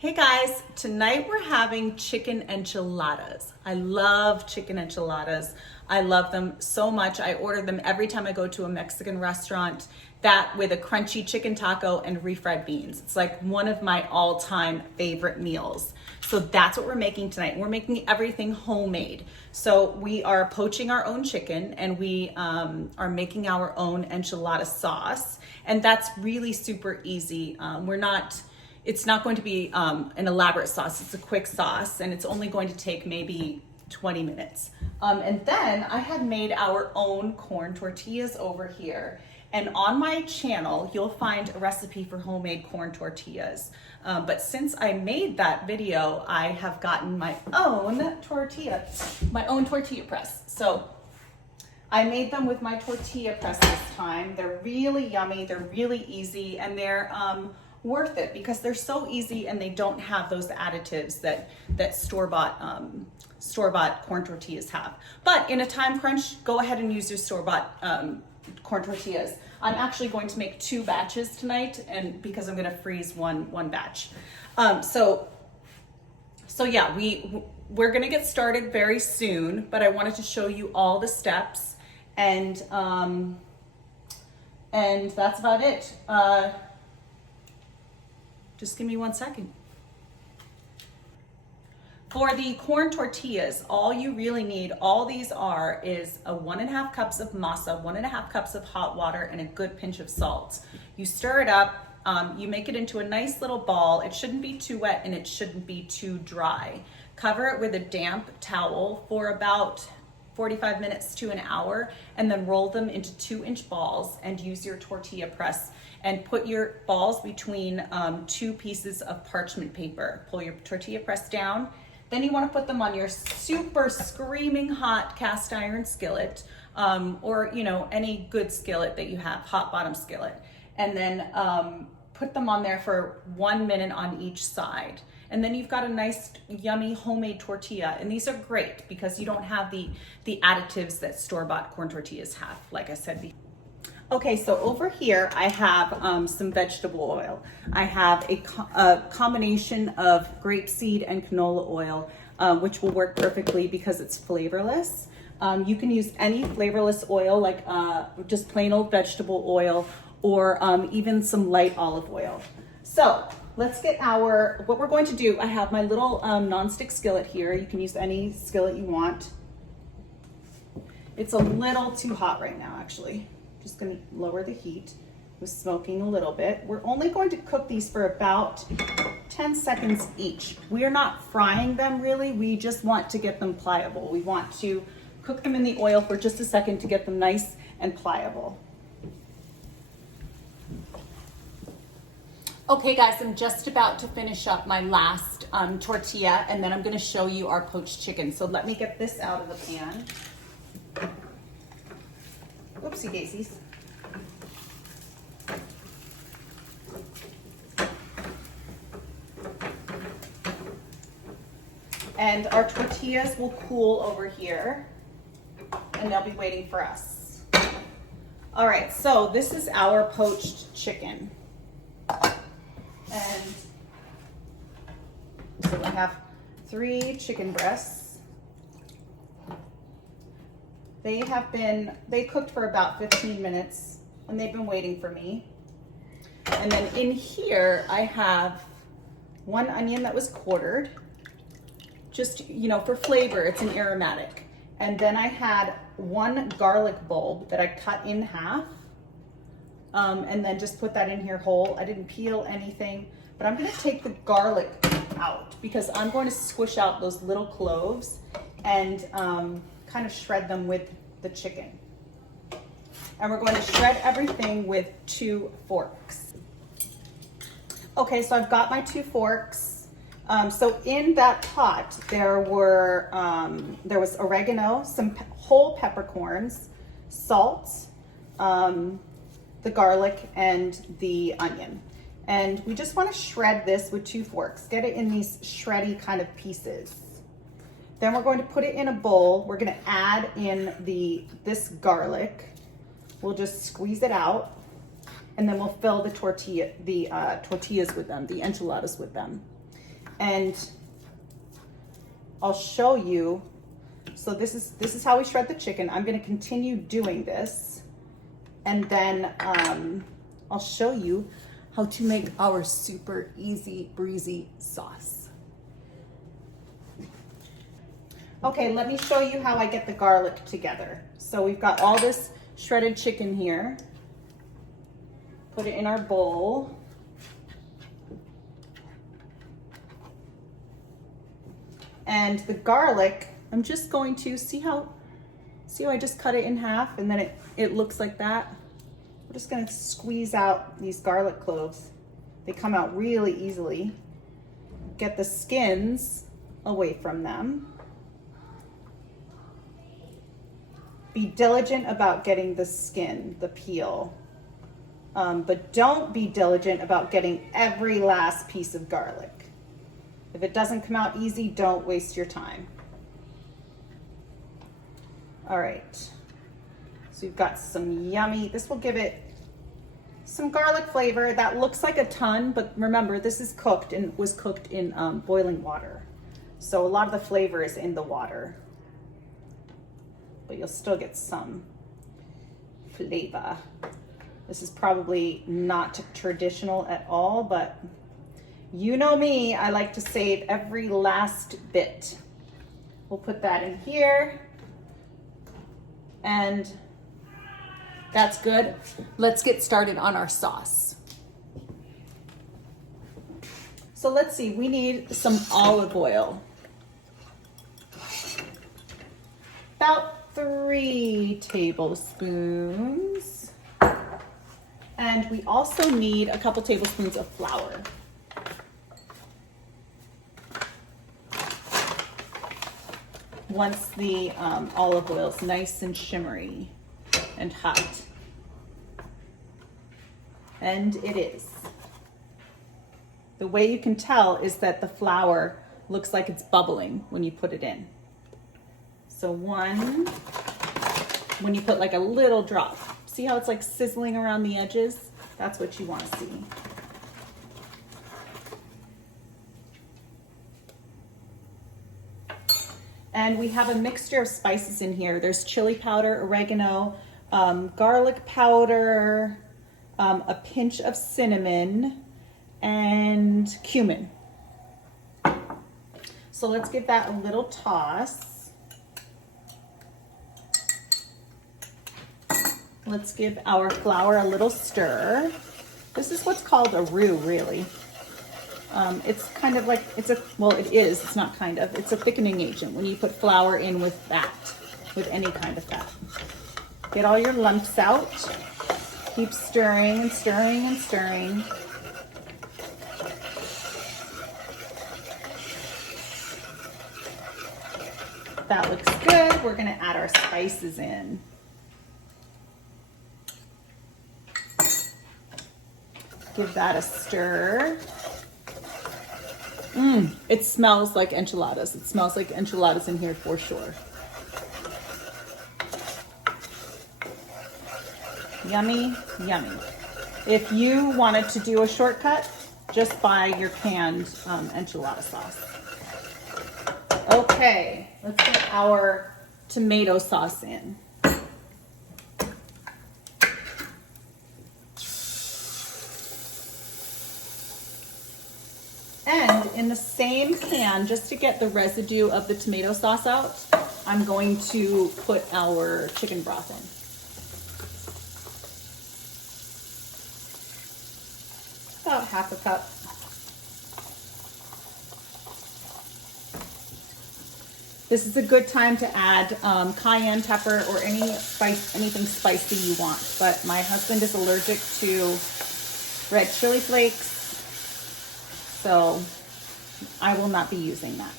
Hey guys, tonight we're having chicken enchiladas. I love chicken enchiladas. I love them so much. I order them every time I go to a Mexican restaurant, that with a crunchy chicken taco and refried beans. It's like one of my all-time favorite meals. So that's what we're making tonight. We're making everything homemade. So we are poaching our own chicken and we are making our own enchilada sauce. And that's really super easy. It's not going to be an elaborate sauce. It's a quick sauce and it's only going to take maybe 20 minutes. And then I had made our own corn tortillas over here. And on my channel, you'll find a recipe for homemade corn tortillas. But since I made that video, I have gotten my own tortilla press. So I made them with my tortilla press this time. They're really yummy, they're really easy, and they're worth it because they're so easy and they don't have those additives that store-bought corn tortillas have. But in a time crunch, go ahead and use your store-bought corn tortillas. I'm actually going to make 2 batches tonight, and because I'm going to freeze one batch. So yeah, we're going to get started very soon, but I wanted to show you all the steps, and that's about it. Just give me 1 second. For the corn tortillas, all you really need, all these are, is 1.5 cups of masa, 1.5 cups of hot water, and a good pinch of salt. You stir it up, you make it into a nice little ball. It shouldn't be too wet and it shouldn't be too dry. Cover it with a damp towel for about 45 minutes to an hour, and then roll them into 2-inch balls and use your tortilla press and put your balls between 2 pieces of parchment paper. Pull your tortilla press down. Then you want to put them on your super screaming hot cast iron skillet, or any good skillet that you have, hot bottom skillet. And then put them on there for 1 minute on each side. And then you've got a nice, yummy homemade tortilla. And these are great because you don't have the additives that store-bought corn tortillas have, like I said before. Okay, so over here I have some vegetable oil. I have a combination of grapeseed and canola oil, which will work perfectly because it's flavorless. You can use any flavorless oil, like just plain old vegetable oil, or even some light olive oil. So let's get what we're going to do. I have my little nonstick skillet here. You can use any skillet you want. It's a little too hot right now, actually. Just going to lower the heat. It was smoking a little bit. We're only going to cook these for about 10 seconds each. We are not frying them really. We just want to get them pliable. We want to cook them in the oil for just a second to get them nice and pliable. Okay guys, I'm just about to finish up my last tortilla, and then I'm going to show you our poached chicken. So let me get this out of the pan. Whoopsie daisies. And our tortillas will cool over here, and they'll be waiting for us. All right, so this is our poached chicken. And so I have 3 chicken breasts. They cooked for about 15 minutes and they've been waiting for me. And then in here, I have 1 onion that was quartered, just, for flavor, it's an aromatic. And then I had 1 garlic bulb that I cut in half, and then just put that in here whole. I didn't peel anything, but I'm gonna take the garlic out because I'm going to squish out those little cloves and kind of shred them with the chicken. And we're going to shred everything with 2 forks. Okay, so I've got my 2 forks. So in that pot, there was oregano, some whole peppercorns, salt, the garlic, and the onion. And we just want to shred this with 2 forks. Get it in these shreddy kind of pieces. Then we're going to put it in a bowl. We're going to add in this garlic. We'll just squeeze it out, and then we'll fill the tortillas with them, the enchiladas with them. And I'll show you. So this is how we shred the chicken. I'm going to continue doing this, and then I'll show you how to make our super easy breezy sauce. Okay, let me show you how I get the garlic together. So we've got all this shredded chicken here. Put it in our bowl. And the garlic, I'm just going to see how I just cut it in half, and then it looks like that. We're just gonna squeeze out these garlic cloves. They come out really easily. Get the skins away from them. Be diligent about getting the skin, the peel. But don't be diligent about getting every last piece of garlic. If it doesn't come out easy, don't waste your time. All right, so we've got some yummy, this will give it some garlic flavor. That looks like a ton, but remember, this is cooked and was cooked in boiling water. So a lot of the flavor is in the water, but you'll still get some flavor. This is probably not traditional at all, but you know me, I like to save every last bit. We'll put that in here. And that's good. Let's get started on our sauce. So let's see, we need some olive oil. About 3 tablespoons. And we also need a couple tablespoons of flour. Once the olive oil is nice and shimmery and hot. And it is. The way you can tell is that the flour looks like it's bubbling when you put it in. So when you put like a little drop, see how it's like sizzling around the edges? That's what you want to see. And we have a mixture of spices in here. There's chili powder, oregano, garlic powder, a pinch of cinnamon, and cumin. So let's give that a little toss. Let's give our flour a little stir. This is what's called a roux, really. It's kind of like, it's not kind of, it's a thickening agent when you put flour in with fat, with any kind of fat. Get all your lumps out. Keep stirring and stirring and stirring. That looks good. We're gonna add our spices in. Give that a stir. It smells like enchiladas. It smells like enchiladas in here for sure. Yummy, yummy. If you wanted to do a shortcut, just buy your canned enchilada sauce. Okay, let's get our tomato sauce in. And in the same can, just to get the residue of the tomato sauce out, I'm going to put our chicken broth in. About half a cup. This is a good time to add cayenne pepper or anything spicy you want. But my husband is allergic to red chili flakes, so I will not be using that.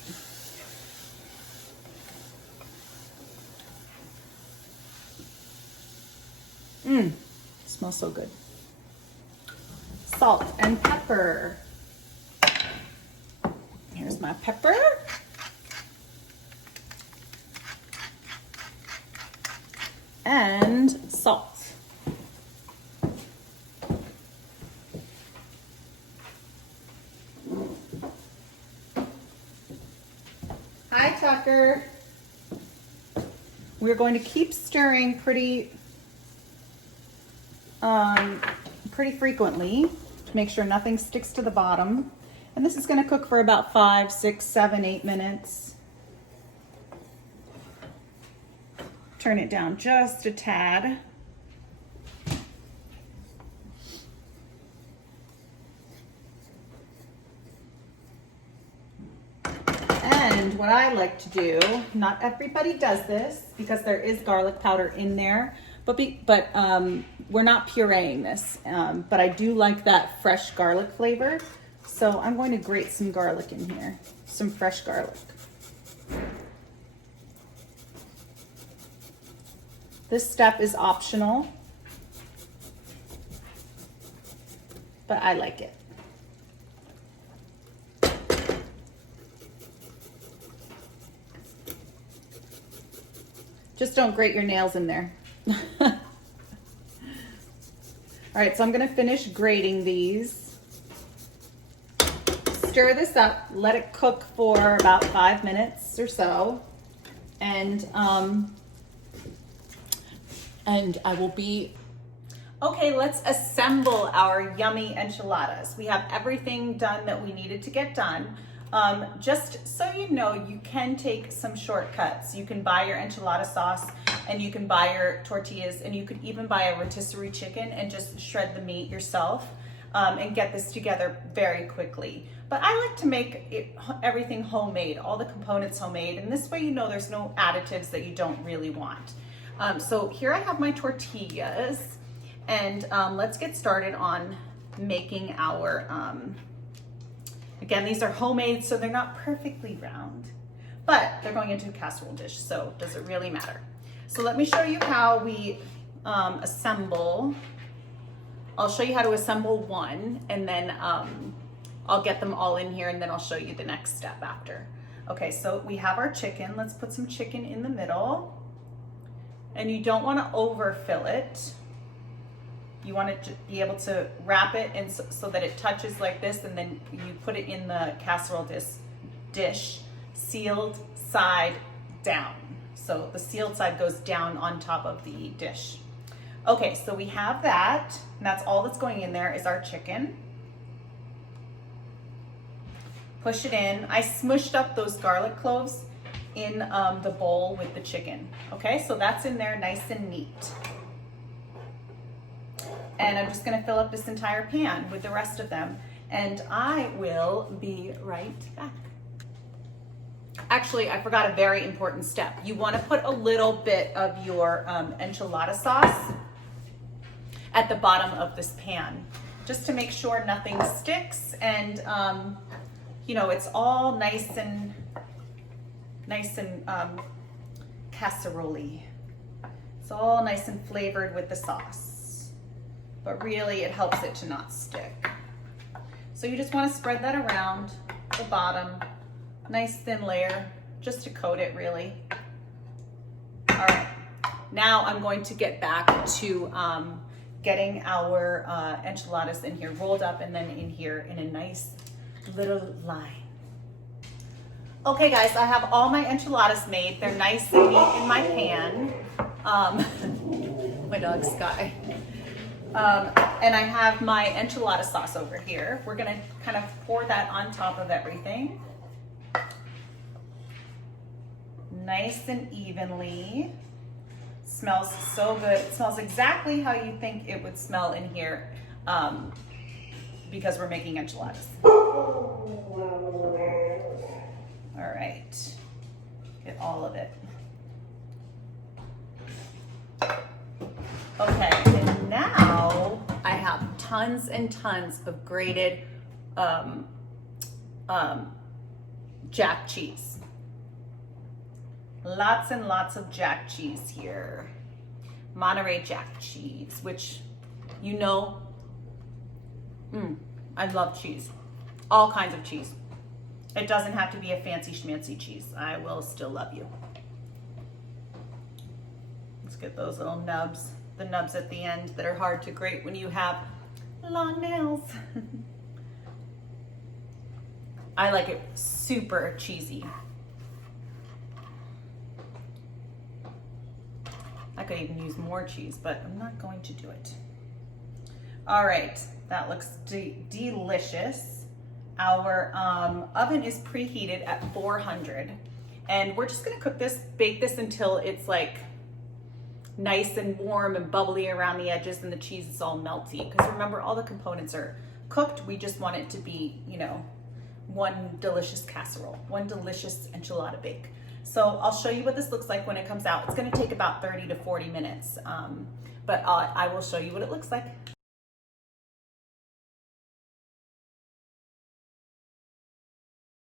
Smells so good. Salt and pepper. Here's my pepper. And salt. cracker. We're going to keep stirring pretty frequently to make sure nothing sticks to the bottom. And this is going to cook for about 5, 6, 7, 8 minutes. Turn it down just a tad. And what I like to do, not everybody does this because there is garlic powder in there, but we're not pureeing this. But I do like that fresh garlic flavor. So I'm going to grate some garlic in here, some fresh garlic. This step is optional, but I like it. Just don't grate your nails in there. All right, so I'm gonna finish grating these. Stir this up, let it cook for about 5 minutes or so. And I will be, okay, let's assemble our yummy enchiladas. We have everything done that we needed to get done. Just so you know, you can take some shortcuts. You can buy your enchilada sauce and you can buy your tortillas and you could even buy a rotisserie chicken and just shred the meat yourself and get this together very quickly. But I like to make everything homemade, all the components homemade, and this way you know there's no additives that you don't really want. So here I have my tortillas, and let's get started on making our, again, these are homemade, so they're not perfectly round, but they're going into a casserole dish, so does it really matter? So let me show you how we assemble. I'll show you how to assemble one, and then I'll get them all in here, and then I'll show you the next step after. Okay, so we have our chicken. Let's put some chicken in the middle. And you don't want to overfill it. You want to be able to wrap it and so that it touches like this, and then you put it in the casserole dish, sealed side down. So the sealed side goes down on top of the dish. Okay, so we have that, and that's all that's going in there is our chicken. Push it in. I smushed up those garlic cloves in the bowl with the chicken. Okay, so that's in there nice and neat. And I'm just gonna fill up this entire pan with the rest of them, and I will be right back. Actually, I forgot a very important step. You wanna put a little bit of your enchilada sauce at the bottom of this pan, just to make sure nothing sticks, and you know, it's all nice and casserole-y. It's all nice and flavored with the sauce, but really it helps it to not stick. So you just want to spread that around the bottom, nice thin layer, just to coat it really. All right, now I'm going to get back to getting our enchiladas in here rolled up and then in here in a nice little line. Okay guys, I have all my enchiladas made. They're nice and neat in my pan. My dog Sky. And I have my enchilada sauce over here. We're gonna kind of pour that on top of everything. Nice and evenly. Smells so good. It smells exactly how you think it would smell in here because we're making enchiladas. All right, get all of it. Okay, and now I have tons and tons of grated jack cheese. Lots and lots of jack cheese here. Monterey jack cheese, which you know, I love cheese. All kinds of cheese. It doesn't have to be a fancy schmancy cheese. I will still love you. Let's get those little nubs, the nubs at the end that are hard to grate when you have long nails. I like it super cheesy. manipulate and use more cheese, but I'm not going to do it. All right, that looks delicious. Our oven is preheated at 400, and we're just gonna bake this until it's like nice and warm and bubbly around the edges and the cheese is all melty. Because remember, all the components are cooked. We just want it to be, you know, one delicious casserole, one delicious enchilada bake. So I'll show you what this looks like when it comes out. It's gonna take about 30 to 40 minutes, but I will show you what it looks like.